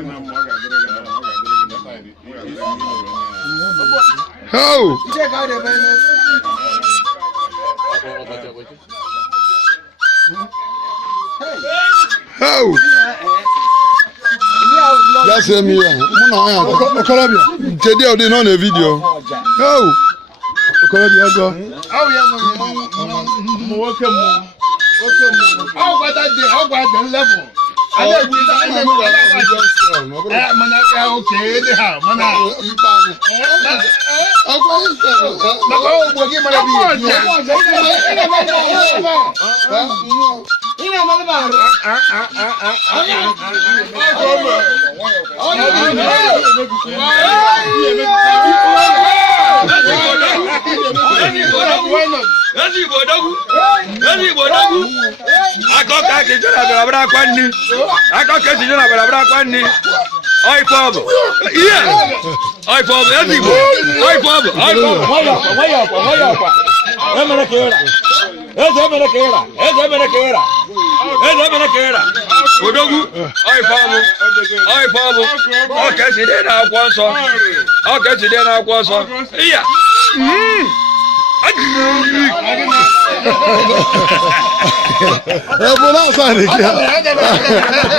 How? How? That's a me. Today I did not a video. How? Okorobia go. How welcome. How about that day? How about the level? I don't